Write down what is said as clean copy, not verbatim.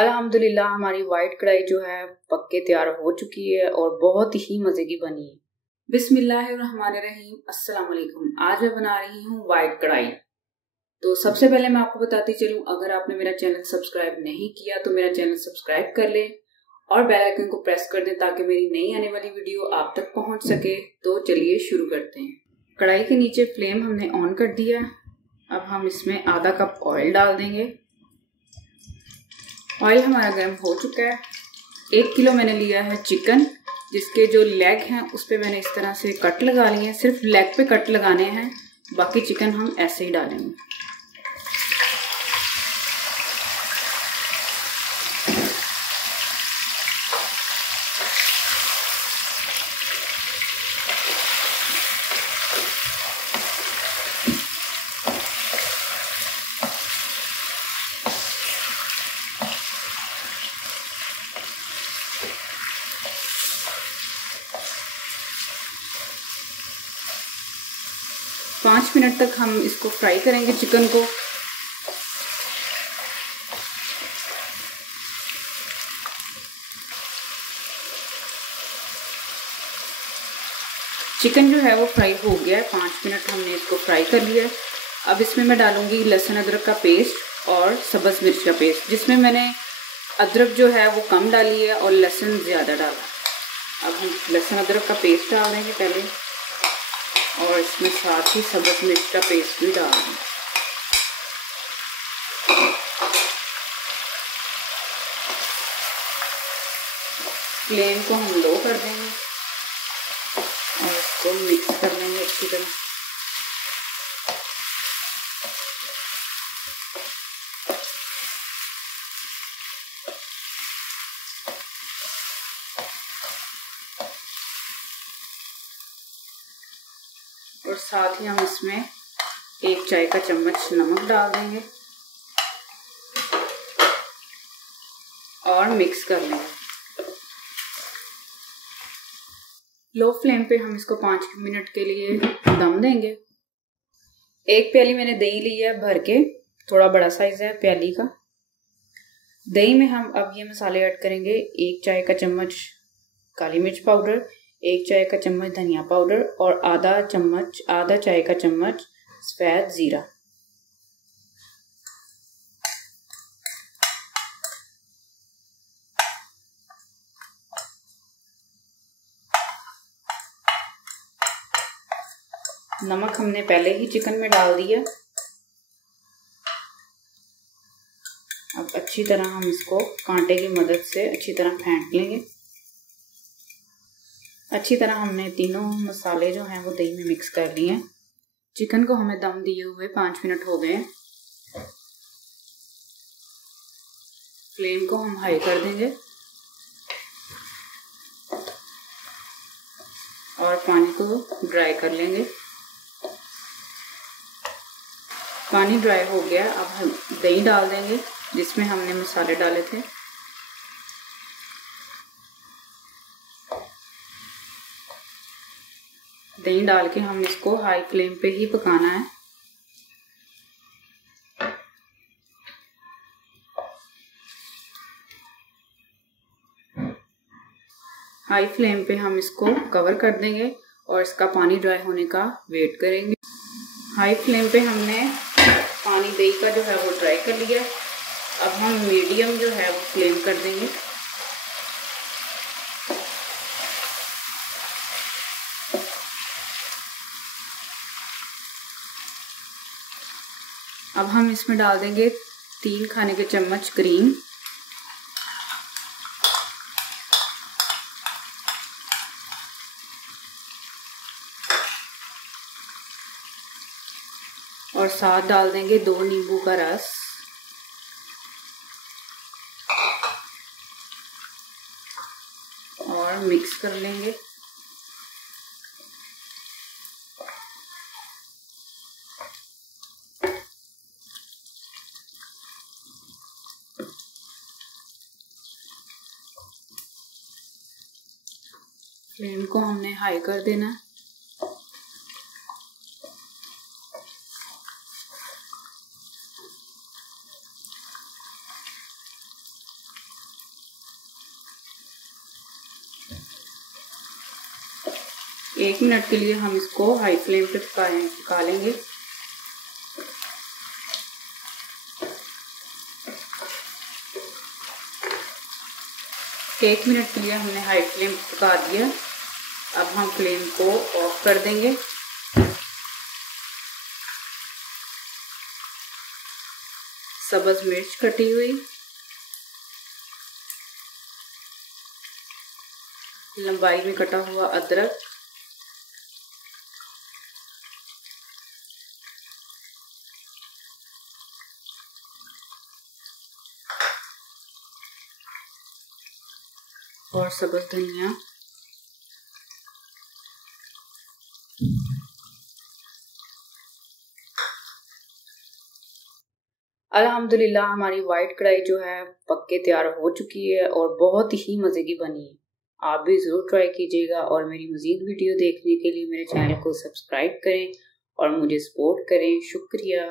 अल्हम्दुलिल्लाह हमारी वाइट कढ़ाई जो है पक के तैयार हो चुकी है और बहुत ही मजे की बनी है। बिस्मिल्लाहिर्रहमानिर्रहीम, अस्सलाम वालेकुम। आज मैं बना रही हूँ वाइट कढ़ाई। तो सबसे पहले मैं आपको बताती चलूँ, अगर आपने मेरा चैनल सब्सक्राइब नहीं किया तो मेरा चैनल सब्सक्राइब कर लें और बेल आइकन को प्रेस कर दें ताकि मेरी नई आने वाली वीडियो आप तक पहुंच सके। तो चलिए शुरू करते हैं। कढ़ाई के नीचे फ्लेम हमने ऑन कर दिया। अब हम इसमें आधा कप ऑयल डाल देंगे। ऑयल हमारा गर्म हो चुका है। 1 किलो मैंने लिया है चिकन, जिसके जो लेग हैं उस पे मैंने इस तरह से कट लगा लिए हैं। सिर्फ लेग पे कट लगाने हैं, बाकी चिकन हम ऐसे ही डालेंगे। पाँच मिनट तक हम इसको फ्राई करेंगे चिकन को। चिकन जो है वो फ्राई हो गया है। 5 मिनट हमने इसको फ्राई कर लिया है। अब इसमें मैं डालूंगी लहसुन अदरक का पेस्ट और सब्ज़ मिर्च का पेस्ट, जिसमें मैंने अदरक जो है वो कम डाली है और लहसुन ज़्यादा डाला। अब हम लहसुन अदरक का पेस्ट डाल देंगे पहले, और इसमें साथ ही सब्ज़ मिर्च का पेस्ट भी डाल देंगे। फ्लेम को हम लो कर देंगे और इसको मिक्स कर लेंगे अच्छी तरह। और साथ ही हम इसमें 1 चाय का चम्मच नमक डाल देंगे और मिक्स कर लेंगे। लो फ्लेम पे हम इसको 5 मिनट के लिए दम देंगे। 1 प्याली मैंने दही ली है भर के, थोड़ा बड़ा साइज है प्याली का। दही में हम अब ये मसाले ऐड करेंगे। 1 चाय का चम्मच काली मिर्च पाउडर, 1 चाय का चम्मच धनिया पाउडर और आधा चाय का चम्मच सफ़ेद ज़ीरा। नमक हमने पहले ही चिकन में डाल दिया। अब अच्छी तरह हम इसको कांटे की मदद से अच्छी तरह फेंट लेंगे। अच्छी तरह हमने तीनों मसाले जो हैं वो दही में मिक्स कर लिए हैं। चिकन को हमें दम दिए हुए 5 मिनट हो गए हैं। फ्लेम को हम हाई कर देंगे और पानी को ड्राई कर लेंगे। पानी ड्राई हो गया। अब हम दही डाल देंगे जिसमें हमने मसाले डाले थे। दही डाल के हम इसको हाई फ्लेम पे ही पकाना है। हाई फ्लेम पे हम इसको कवर कर देंगे और इसका पानी ड्राई होने का वेट करेंगे। हाई फ्लेम पे हमने पानी दही का जो है वो ड्राई कर लिया। अब हम मीडियम जो है वो फ्लेम कर देंगे। अब हम इसमें डाल देंगे 3 खाने के चम्मच क्रीम, और साथ डाल देंगे 2 नींबू का रस। और मिक्स कर लेंगे। फ्लेम को हमने हाई कर देना। 1 मिनट के लिए हम इसको हाई फ्लेम पे पका लेंगे। एक मिनट के लिए हमने हाई फ्लेम पका दिया। अब हम फ्लेम को ऑफ कर देंगे। सब्ज मिर्च कटी हुई, लंबाई में कटा हुआ अदरक, और सब्ज धनिया, अल्हम्दुलिल्लाह हमारी वाइट कढ़ाई जो है पक के तैयार हो चुकी है और बहुत ही मज़े की बनी है। आप भी ज़रूर ट्राई कीजिएगा और मेरी मज़ीद वीडियो देखने के लिए मेरे चैनल को सब्सक्राइब करें और मुझे सपोर्ट करें। शुक्रिया।